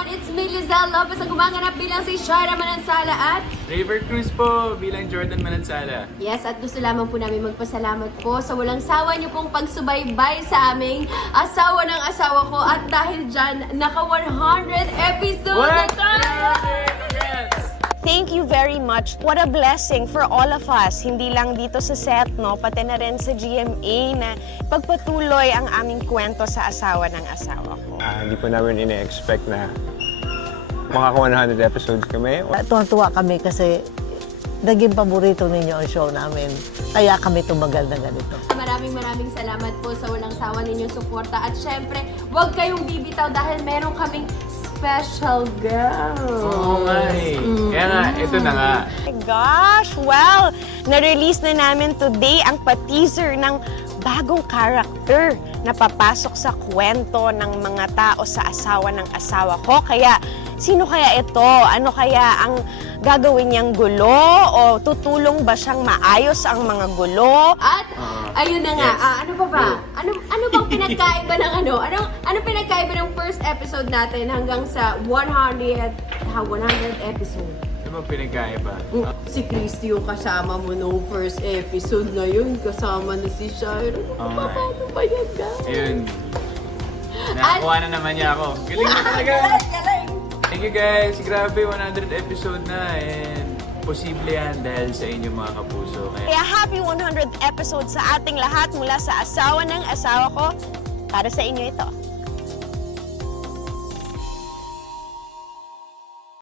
everyone! It's me, Lizelle Lopez, ang gumaganap bilang si Shara Manansala at... River Cruz po bilang Jordan Manansala. Yes, at gusto lamang po namin magpasalamat po sa walang sawa niyo pong pagsubaybay sa aming asawa ng asawa ko. At dahil dyan, naka 100 episodes na tayo! Thank you very much. What a blessing for all of us. Hindi lang dito sa set, no? Pati na rin sa GMA na pagpatuloy ang aming kwento sa asawa ng asawa ko. Hindi po namin ina-expect na maka 100 episodes kami. Tuwa-tuwa kami kasi naging paborito ninyo ang show namin. Kaya kami tumagal na ganito. Maraming salamat po sa walang sawa ninyong suporta. At syempre, huwag kayong bibitaw dahil meron kaming special girl. Oo nga eh. Kaya nga, ito na nga. Oh my gosh! Well, na-release na namin today ang pa-teaser ng bagong character na papasok sa kwento ng mga tao sa asawa ng asawa ko. Kaya, sino kaya ito? Ano kaya ang gagawin niyang gulo? O tutulong ba siyang maayos ang mga gulo? At ayun na nga, ano pa ba? Ano bang pinagkaiba ng ano pinagkaiba ng first episode natin hanggang sa 100 episode? Ano bang pinagkaiba? Si Christy yung kasama mo nung first episode na yun, kasama na si Shire. Paano ba yan, guys? Ayun. Nakakuha na naman niya ako. Galing na talaga. Galing! Thank you guys. Grabe, 100 episode na. And posible yan dahil sa inyong mga kapuso. Kaya happy 100th episode sa ating lahat mula sa asawa ng asawa ko. Para sa inyo ito.